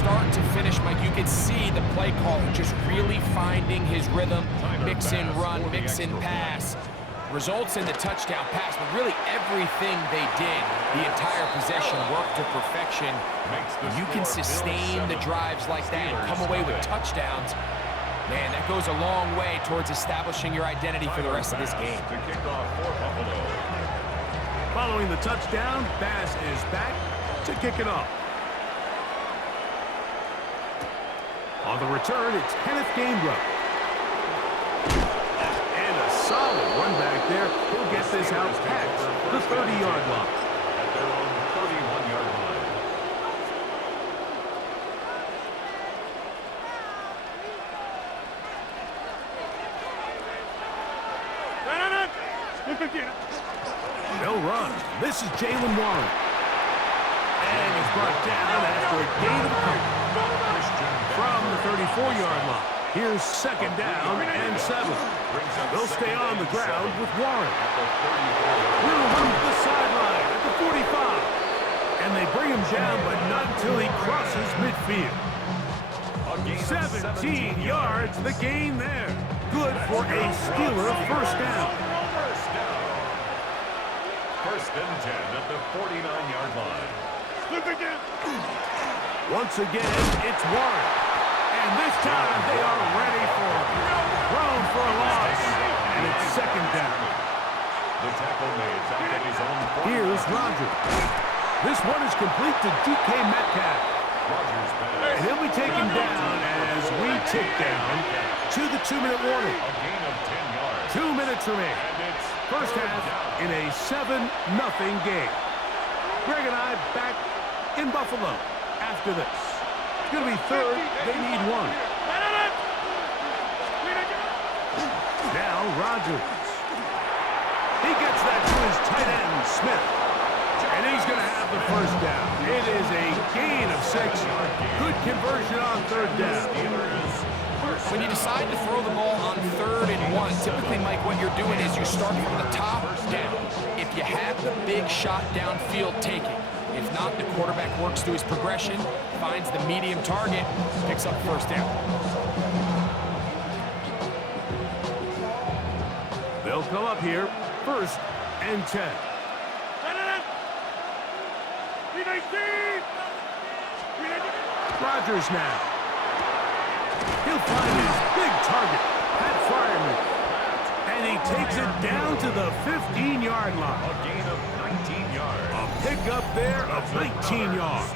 start to finish, Mike, you could see the play caller just really finding his rhythm. Mix in run, mix in pass. Results in the touchdown pass, but really everything they did, the entire possession worked to perfection. You can sustain the drives like that and come away with touchdowns. Man, that goes a long way towards establishing your identity for the rest of this game. Following the touchdown, Bass is back to kick it off. On the return, it's Kenneth Gainwell. And a solid run back there. He'll get this out past the 30-yard line. At their own 31-yard line. No run. This is Jalen Warren. And he's brought down after a gain of 3. From the 34-yard line. Here's second down and 7. They'll stay on the ground with Warren. We'll move the sideline at the 45. And they bring him down, but not until he crosses midfield. 17 yards, the gain there. Good for a Steeler first down. First and 10 at the 49-yard line. Once again, it's Warren. And this time, they are ready for him. Thrown for a loss. And it's second down. The tackle made at his own 40. Here's Rodgers. This one is complete to DK Metcalf. Rodgers pass. And he'll be taken down as we tick down to the 2-minute warning. A gain of 10 yards. 2 minutes remain. And it's First half in a 7-0 game. Greg and I back in Buffalo after this. It's going to be third. They need 1. Now Rodgers. He gets that to his tight end, Smith. And he's going to have the first down. It is a gain of 6. Good conversion on third down. When you decide to throw the ball on 3rd and 1, typically, Mike, what you're doing is you start from the top down. If you have the big shot downfield, take it. If not, the quarterback works through his progression, finds the medium target, picks up first down. They'll come up here, 1st and 10. Rodgers now. He'll find his big target, Pat Fireman. And he takes it down to the 15-yard line. a gain of 19 yards. A pickup there of 19 yards.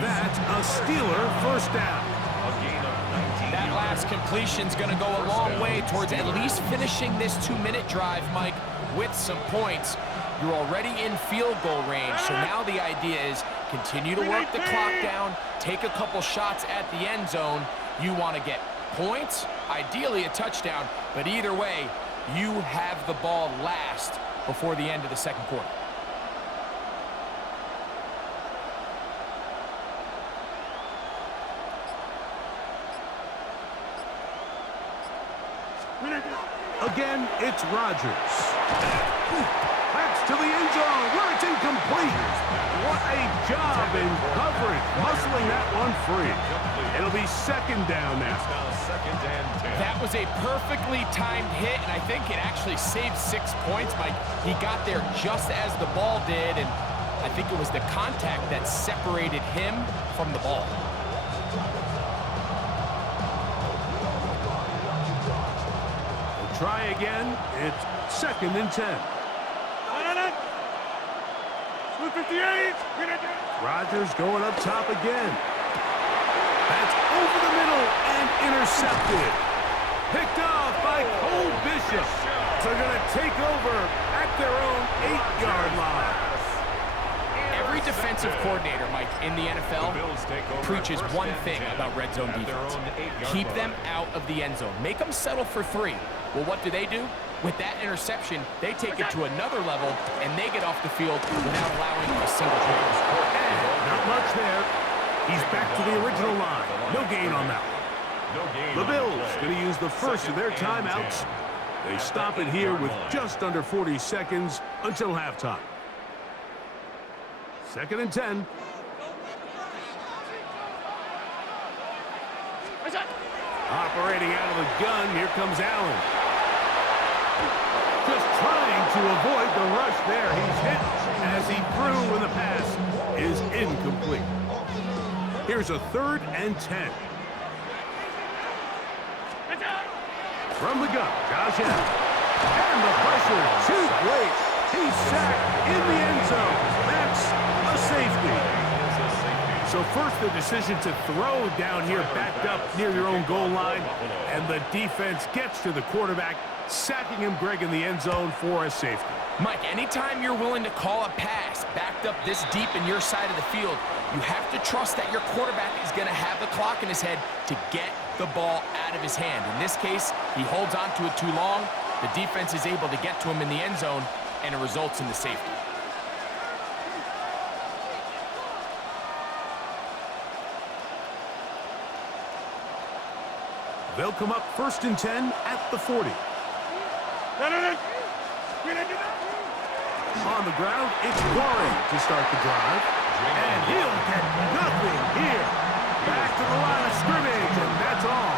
That's a Steeler first down. A gain of 19 That yards. last completion's going to go a long way towards at least finishing this 2-minute drive, Mike, with some points. You're already in field goal range, so now the idea is continue to work the clock down, take a couple shots at the end zone. You want to get points, ideally a touchdown, but either way, you have the ball last before the end of the second quarter. Again, it's Rodgers. That's to the end zone where it's incomplete. What a job in coverage, muscling that one free. It'll be second down now. Now second and 10. That was a perfectly timed hit, and I think it actually saved 6 points, Mike. He got there just as the ball did, and I think it was the contact that separated him from the ball. We'll try again. It's second and 10. Rodgers going up top again. That's over the middle and intercepted. Picked off by Cole Bishop. They're going to take over at their own 8-yard line. Every defensive coordinator, Mike, in the NFL preaches one thing about red zone defense. Keep them out of the end zone. Make them settle for 3. Well, what do? With that interception, they take it to another level, and they get off the field without allowing a single point. And not much there. He's back to the original line. No gain on that one. The Bills going to use the first of their timeouts. They stop it here with just under 40 seconds until halftime. Second and 10. Operating out of the gun, here comes Allen. Just trying to avoid the rush there. He's hit as he threw when the pass is incomplete. Here's a 3rd and 10. From the gun, Josh Allen. And the pressure too great. He's sacked in the end zone. That's a safety. So first the decision to throw down here backed up near your own goal line. And the defense gets to the quarterback, sacking him, Greg, in the end zone for a safety. Mike, anytime you're willing to call a pass backed up this deep in your side of the field, you have to trust that your quarterback is going to have the clock in his head to get the ball out of his hand. In this case, he holds on to it too long. The defense is able to get to him in the end zone, and it results in the safety. They'll come up 1st and 10 at the 40. On the ground, it's Warren to start the drive. And he'll get nothing here. Back to the line of scrimmage, and that's all.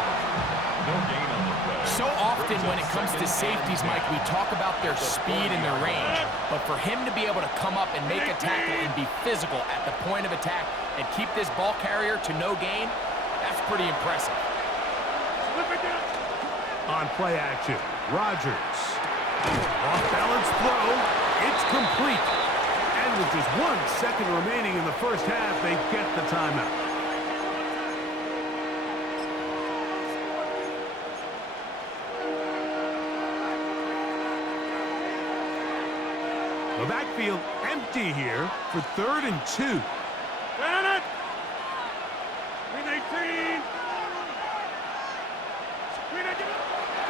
No gain on the play. So often when it comes to safeties, Mike, we talk about their speed and their range. But for him to be able to come up and make a tackle and be physical at the point of attack and keep this ball carrier to no gain, that's pretty impressive. On play action, Rodgers. Off-balance throw. It's complete. And with just 1 second remaining in the first half, they get the timeout. The backfield empty here for 3rd and 2.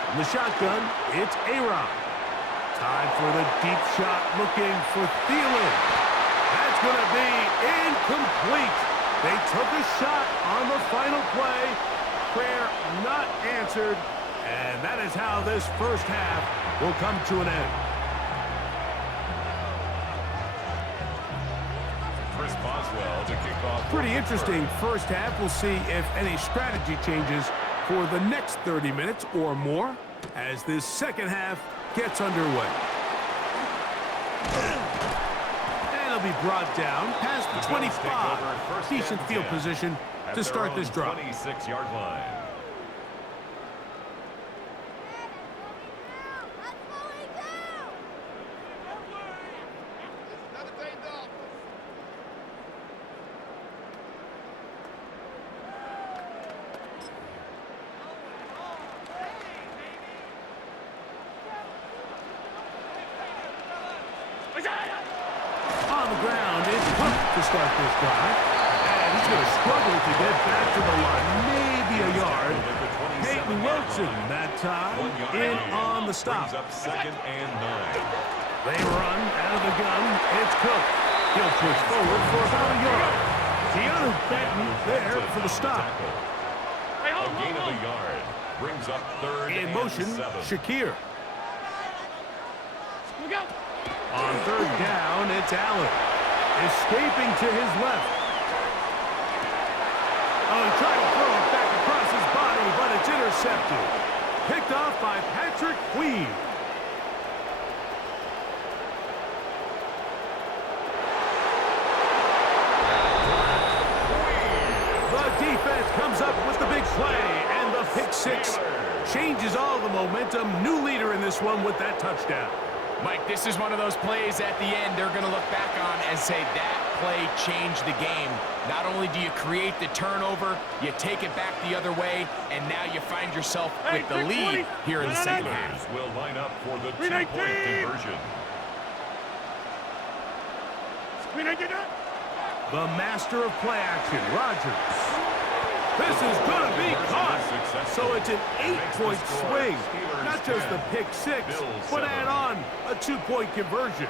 From the shotgun, it's A-Rod. Time for the deep shot, looking for Thielen. That's going to be incomplete. They took a shot on the final play. Prayer not answered. And that is how this first half will come to an end. Chris Boswell to kick off. Pretty interesting first half. We'll see if any strategy changes for the next 30 minutes or more as this second half gets underway. And it'll be brought down past the 25. Decent field position to start this drive. 26-yard line. On the ground, it's Cook to start this drive. And he's going to struggle to get back to the line. Maybe a yard. Peyton Wilson that time in on the stop. Up 2nd and 9. They run out of the gun. It's Cook. He'll push forward for about a yard. Deanna Benton there for the stop. A gain of a yard. Brings up 3rd In and motion, 7. Shakir. On 3rd down, it's Allen. Escaping to his left. Oh, he tried to throw it back across his body, but it's intercepted. Picked off by Patrick Queen. The defense comes up with the big play, and the pick six changes all the momentum. New leader in this one with that touchdown. Mike, this is one of those plays at the end they're going to look back on and say that play changed the game. Not only do you create the turnover, you take it back the other way, and now you find yourself with the lead here in the second half. Will line up for the 2-point conversion. The master of play action, Rodgers. This is going to be caught. So it's an 8-point swing. Not just the pick six, but add on a 2-point conversion.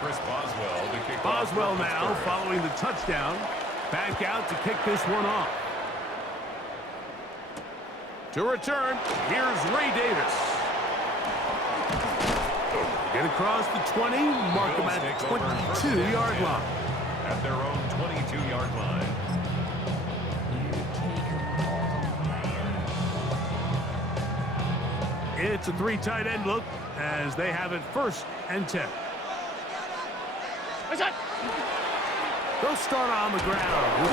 Chris Boswell to kick off. Boswell now following the touchdown. Back out to kick this one off. To return, here's Ray Davis. Get across the 20, mark him at 22-yard line. At their own 22-yard line. It's a 3 tight end look as they have it 1st and 10. They'll start on the ground.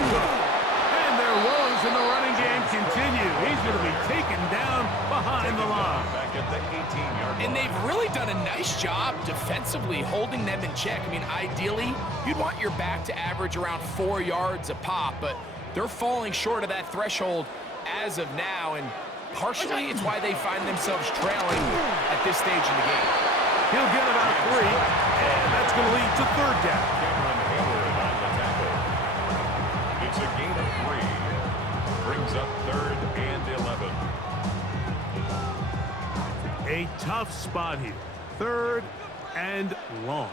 And their woes in the running game continue. He's going to be taken down behind the line. Back at the 18-yard line. And they've really done a nice job defensively holding them in check. I mean, ideally, you'd want your back to average around 4 yards a pop, but they're falling short of that threshold as of now, and partially it's why they find themselves trailing at this stage in the game. He'll get about 3, and that's going to lead to 3rd down. Cameron Hayward on the tackle. It's a gain of 3. Brings up 3rd and 11. A tough spot here. 3rd and long.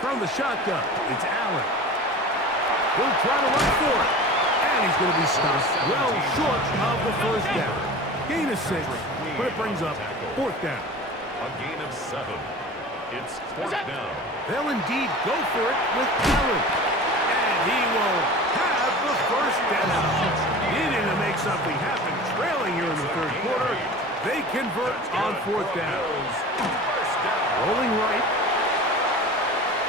From the shotgun, it's Allen. He'll try to run for it. And he's going to be stopped well short of the 1st down. Gain of 6, but it brings up 4th down. A gain of 7. It's 4th down. They'll indeed go for it with Allen. And he will have the 1st down. Needing to make something happen, trailing here in the 3rd quarter. They convert on 4th down. Rolling right.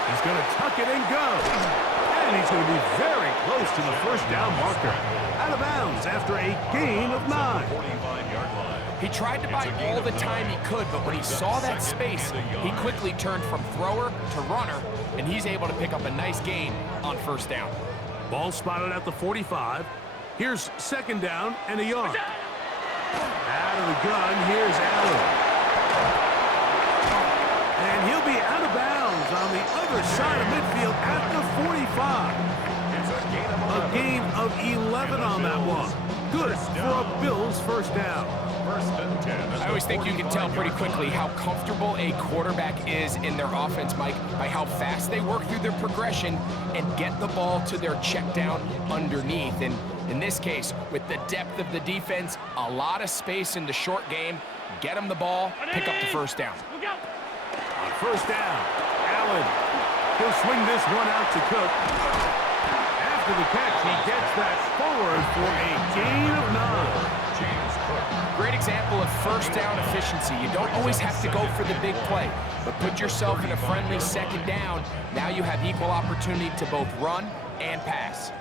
He's going to tuck it and go. And he's going to be very close to the 1st down marker. Out of bounds after a gain of 9. 45-yard line. He tried to buy all the time he could, but when he saw that space, he quickly turned from thrower to runner, and he's able to pick up a nice gain on 1st down. Ball spotted at the 45. Here's 2nd down and a yard. Out of the gun, here's Allen. And he'll be out of bounds on the other side of midfield at the 45. A gain of 11 on that one. Good for a Bills 1st down. 1st and 10. I always think you can tell pretty quickly how comfortable a quarterback is in their offense, Mike, by how fast they work through their progression and get the ball to their check down underneath. And in this case, with the depth of the defense, a lot of space in the short game, get them the ball, pick up the 1st down. On 1st down, Allen. He'll swing this one out to Cook. After the catch, he gets that forward for a gain of 9. Great example of 1st down efficiency. You don't always have to go for the big play, but put yourself in a friendly 2nd down. Now you have equal opportunity to both run and pass.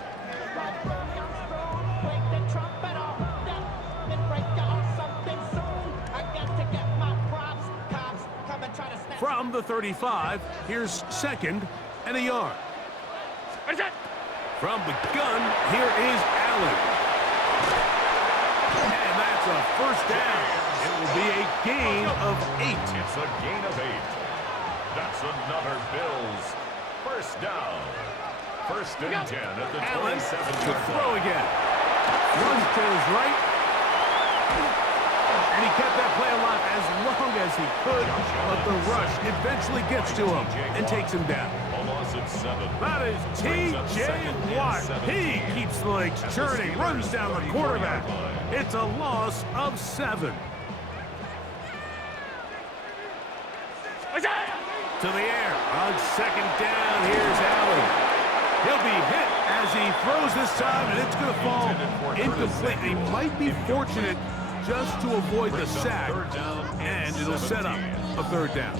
From the 35, here's 2nd and a yard. From the gun, here is Allen. And that's a 1st down. It will be a gain of 8. It's a gain of 8. That's another Bills 1st down. 1st and 10 at the Allen 27-yard to throw line. again. Runs to his right. And he kept that play alive as long as he could, but the rush eventually gets to him and takes him down. A loss of 7. That is T.J. Watt. He keeps the legs churning, runs down the quarterback. It's a loss of 7. To the air on 2nd down. Here's Allen. He'll be hit as he throws this time, and it's going to fall incomplete. He might be fortunate just to avoid the sack, and it'll set up a 3rd down.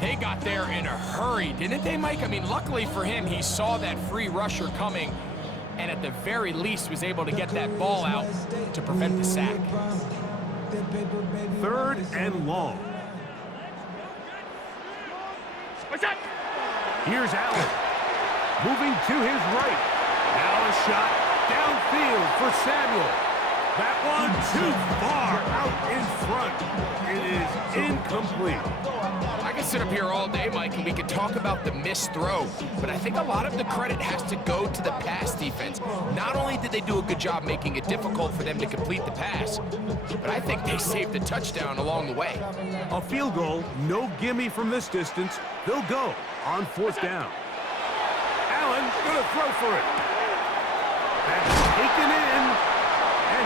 They got there in a hurry, didn't they, Mike? I mean, luckily for him, he saw that free rusher coming, and at the very least was able to get that ball out to prevent the sack. 3rd and long. Here's Allen. Moving to his right. Now a shot downfield for Samuel. That one too far out in front. It is incomplete. I can sit up here all day, Mike, and we can talk about the missed throw, but I think a lot of the credit has to go to the pass defense. Not only did they do a good job making it difficult for them to complete the pass, but I think they saved a touchdown along the way. A field goal, no gimme from this distance. They'll go on 4th down. Allen gonna throw for it. That's taken in, and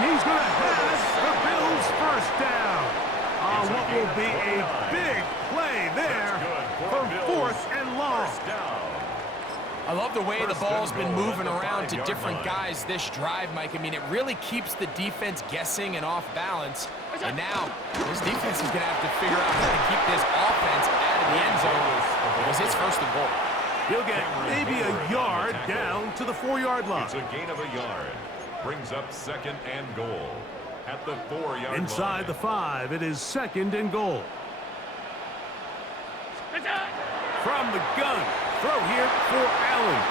the way the ball's been moving around to different guys this drive, Mike. I mean, it really keeps the defense guessing and off balance. And now, this defense is going to have to figure out how to keep this offense out of the end zone because it's first and goal. He'll get maybe a yard down to the 4-yard line. It's a gain of a yard. Brings up second and goal at the 4-yard line. Inside the 5, it is second and goal. From the gun, throw here for Allen.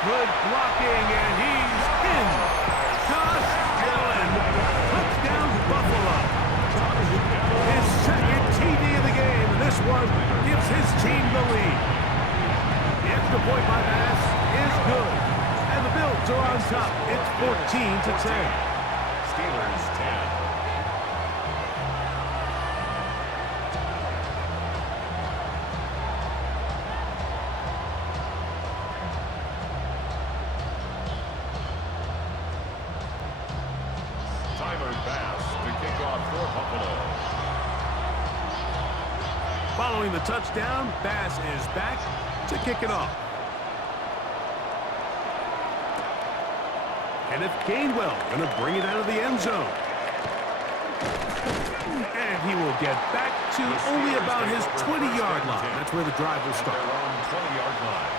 Good blocking, and he's in. Josh Allen, touchdown Buffalo. His second TD of the game, and this one gives his team the lead. The extra point by Bass is good, and the Bills are on top. It's 14-10. Steelers 10. Following the touchdown, Bass is back to kick it off. Kenneth Gainwell going to bring it out of the end zone. And he will get back to only about his 20-yard line. That's where the drive will start. Their own 20-yard line.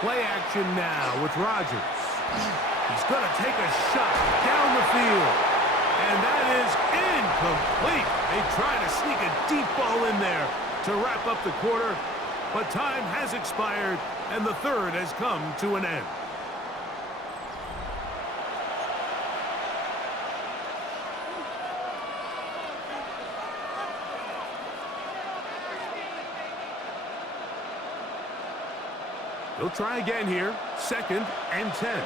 Play action now with Rodgers. He's going to take a shot down the field. And that is incomplete. They try to sneak a deep ball in there to wrap up the quarter. But time has expired, and the third has come to an end. They'll try again here. Second and 10.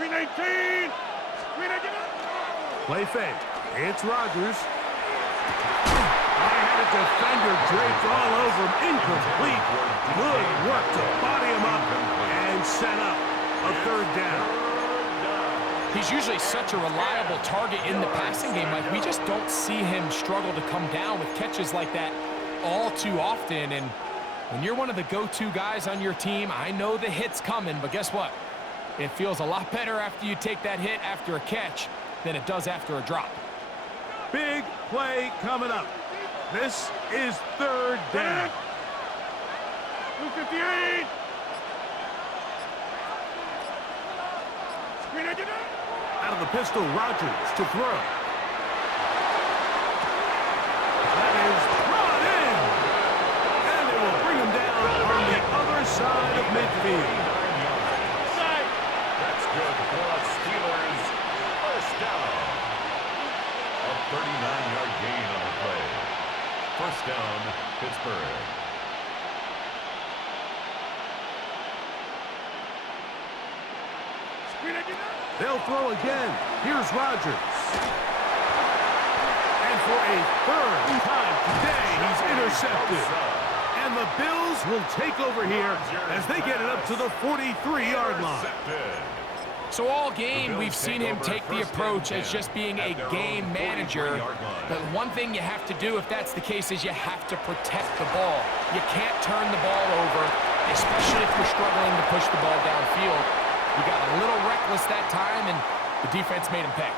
319. Play fake. It's Rodgers. They had a defender draped all over him. Incomplete. Good work to body him up and set up a third down. He's usually such a reliable target in the passing game. Like, we just don't see him struggle to come down with catches like that all too often. And when you're one of the go-to guys on your team, I know the hit's coming, but guess what? It feels a lot better after you take that hit after a catch than it does after a drop. Big play coming up. This is third down. 258. Out of the pistol, Rodgers to throw. That is brought in. And they will bring him down on the other side of midfield. That's good for the Steelers. First down. A 39-yard gain on the play. First down, Pittsburgh. They'll throw again. Here's Rodgers. And for a third time today, he's intercepted. And the Bills will take over here as they get it up to the 43-yard line. So all game, we've seen him take the approach as just being a game manager. But one thing you have to do, if that's the case, is you have to protect the ball. You can't turn the ball over, especially if you're struggling to push the ball downfield. He got a little reckless that time, and the defense made him pay.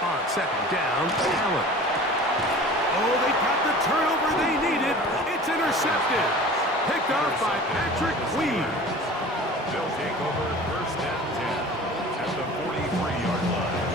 On second down, Allen. Oh, they got the turnover they needed. It's intercepted. Picked off by Patrick Weed. They'll take over first and 10 at the 43-yard line.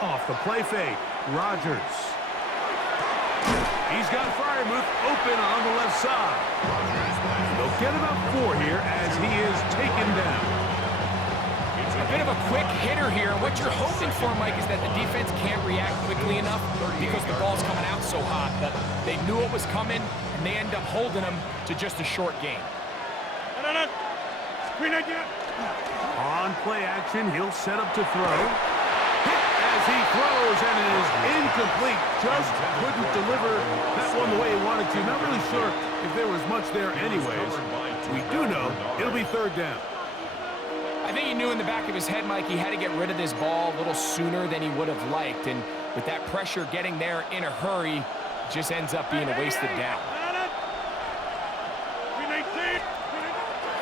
Off the play fake, Rodgers. He's got Fryermuth open on the left side. They'll get about 4 here as he is taken down. A bit of a quick hitter here. What you're hoping for, Mike, is that the defense can't react quickly enough because the ball's coming out so hot. But they knew it was coming, and they end up holding them to just a short game. On play action, he'll set up to throw. Hit as he throws, and it is incomplete. Just couldn't deliver that one the way he wanted to. Not really sure if there was much there anyways. We do know it'll be 3rd down. I think he knew in the back of his head, Mike, he had to get rid of this ball a little sooner than he would have liked. And with that pressure getting there in a hurry, it just ends up being a wasted down.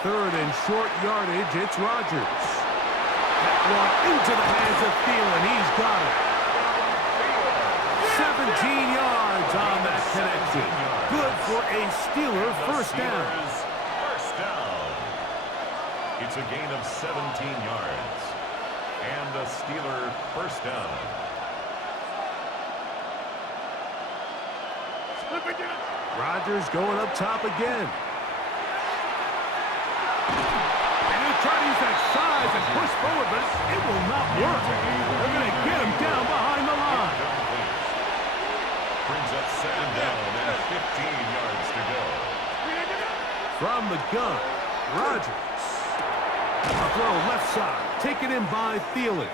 3rd and short yardage, it's Rodgers. That one into the hands of Thielen. He's got it. 17 yards on that connection. Good for a Steeler first down. It's a gain of 17 yards. And a Steeler first down. Rodgers going up top again. And he'll try to use that size and push forward, but it will not work. They're going to get him down behind the line. Brings up 2nd down and 15 yards to go. From the gun, Rodgers. A throw left side, taken in by Thielen.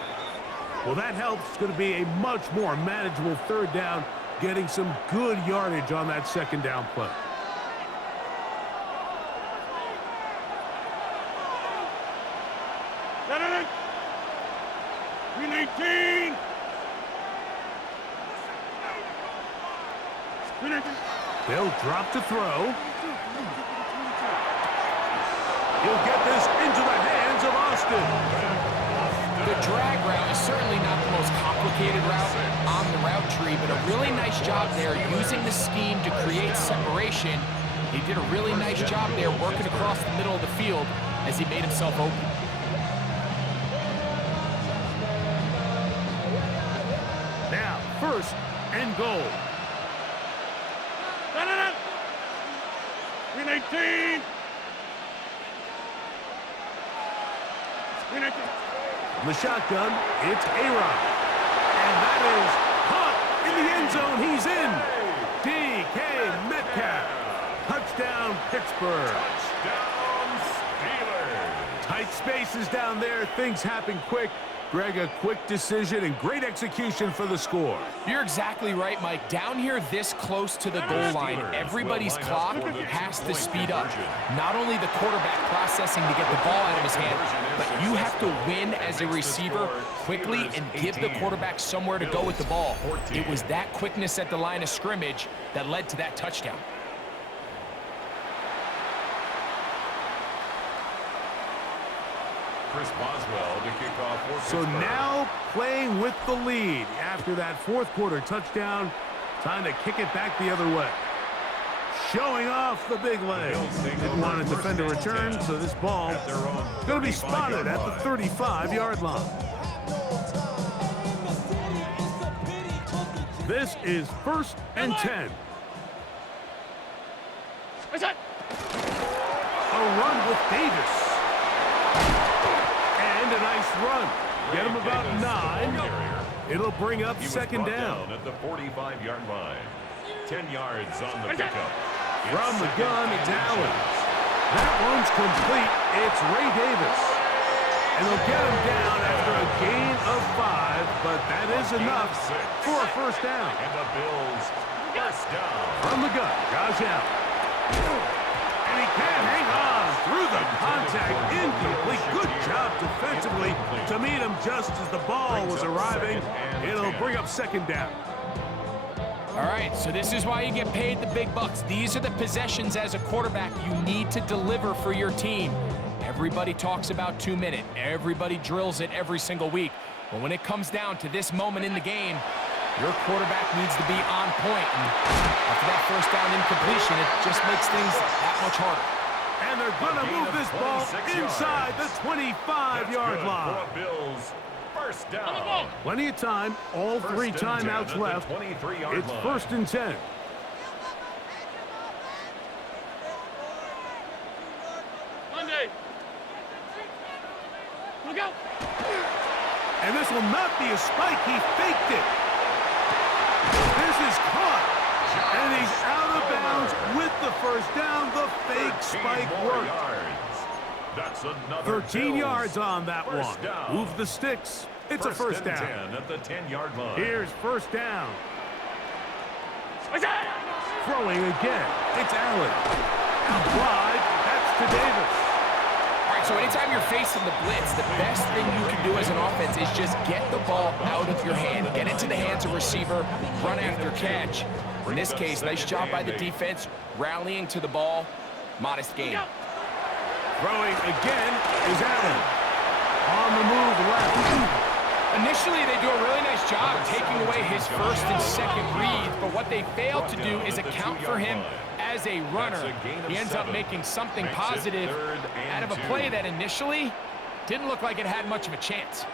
Well, that helps. It's going to be a much more manageable 3rd down, getting some good yardage on that 2nd down play. They'll drop to throw. He'll get this into the hands of Austin. The drag route is certainly not the most complicated route on the route tree, but a really nice job there using the scheme to create separation. He did a really nice job there working across the middle of the field as he made himself open. Now, 1st and goal. 18. From the shotgun, it's A-Rod. And that is caught in the end zone. He's in. DK Metcalf. Touchdown, Pittsburgh. Touchdown, Steelers. Tight spaces down there. Things happen quick. Greg, a quick decision and great execution for the score. You're exactly right, Mike. Down here this close to the goal line, everybody's clock has to speed up. Not only the quarterback processing to get the ball out of his hand, but you have to win as a receiver quickly and give the quarterback somewhere to go with the ball. It was that quickness at the line of scrimmage that led to that touchdown. Chris Boswell to kick off for So Pittsburgh. now playing with the lead after that 4th quarter touchdown. Time to kick it back the other way. Showing off the big leg. Didn't want to defend a return, so this ball going to be spotted at the 35-yard line. This is 1st and 10. A run with Davis. And a nice run. Get him about 9. It'll bring up 2nd down. At the 45-yard line. 10 yards on the pickup. From the gun, it's Allen. That one's complete. It's Ray Davis. And they'll get him down after a gain of 5, but that is enough for a first down. And the Bills first down. From the gun, Josh Allen. And he can't hang on through the contact. Incomplete. Good job defensively to meet him just as the ball was arriving. It'll bring up 2nd down. All right, so this is why you get paid the big bucks. These are the possessions as a quarterback you need to deliver for your team. Everybody talks about 2-minute. Everybody drills it every single week. But when it comes down to this moment in the game, your quarterback needs to be on point. And after that first down incompletion, it just makes things that much harder. And they're going to move this ball inside the 25-yard line. Bills first down. Plenty of time. All 3 timeouts left. It's 1st and 10. Look out. And this will not be a spike. He faked it. This is caught. And he's out of bounds with the first down. The fake spike worked. That's another 13 yards on that first one. down. Move the sticks. It's a first down. 10 at the 10-yard line. Here's first down. Throwing again. It's Allen. Out wide. That's to Davis. All right, so anytime you're facing the blitz, the best thing you can do as an offense is just get the ball out of your hand. Get into the hands of receiver, run after catch. In this case, nice job by the defense, rallying to the ball. Modest gain. Throwing again is Allen. On the move left. Initially, they do a really nice job taking away his first and second reads, but what they fail to do is account for him as a runner. He ends up making something positive out of a play that initially didn't look like it had much of a chance.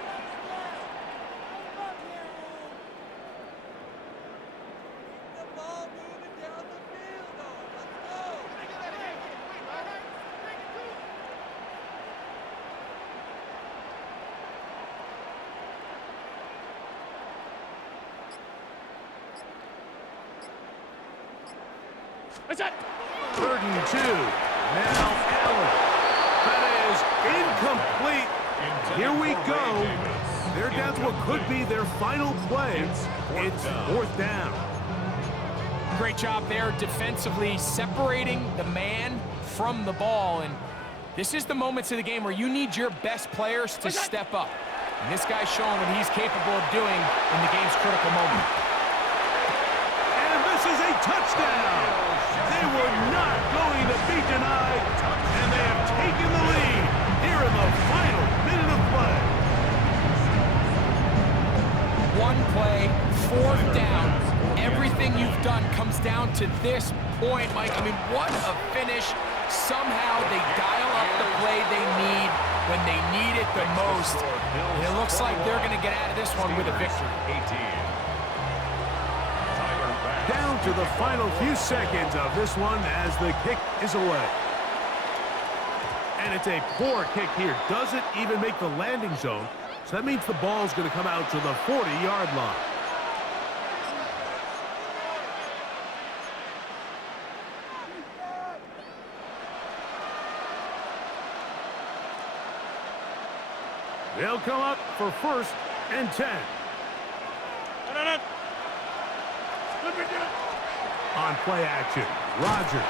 What's that? 3rd and 2. Now Allen. That is incomplete. Here we go. They're down to what could be their final play. It's 4th down. Great job there defensively, separating the man from the ball. And this is the moments of the game where you need your best players to step up. And this guy's showing what he's capable of doing in the game's critical moment. And this is a touchdown. They were not going to be denied, and they have taken the lead here in the final minute of play. One play, 4th down. Everything you've done comes down to this point, Mike. I mean, what a finish. Somehow they dial up the play they need when they need it the most. And it looks like they're going to get out of this one with a victory. Down to the final few seconds of this one as the kick is away. And it's a poor kick here. Doesn't even make the landing zone. So that means the ball's going to come out to the 40-yard line. They'll come up for 1st and 10. On play action, Rodgers.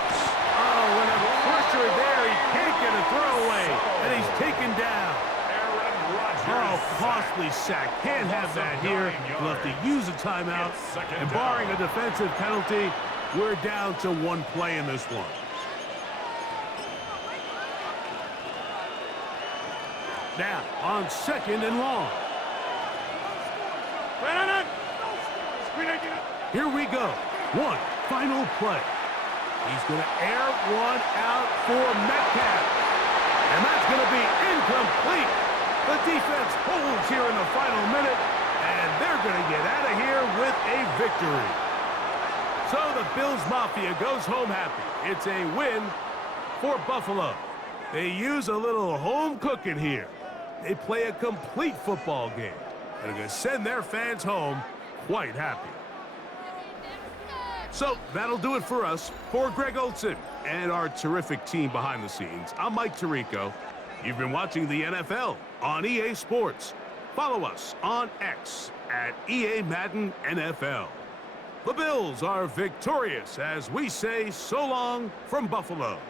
Oh, and a pressure there. He can't get a throwaway, and he's taken down. Oh, costly sack. Can't have that here. We'll have to use a timeout. And barring a defensive penalty, we're down to 1 play in this one. Now, on 2nd and long. Here we go. One final play. He's going to air one out for Metcalf. And that's going to be incomplete. The defense holds here in the final minute, and they're going to get out of here with a victory. So the Bills Mafia goes home happy. It's a win for Buffalo. They use a little home cooking here. They play a complete football game. And they're going to send their fans home quite happy. So that'll do it for us. For Greg Olson and our terrific team behind the scenes, I'm Mike Tirico. You've been watching the NFL on EA Sports. Follow us on X at EA Madden NFL. The Bills are victorious as we say so long from Buffalo.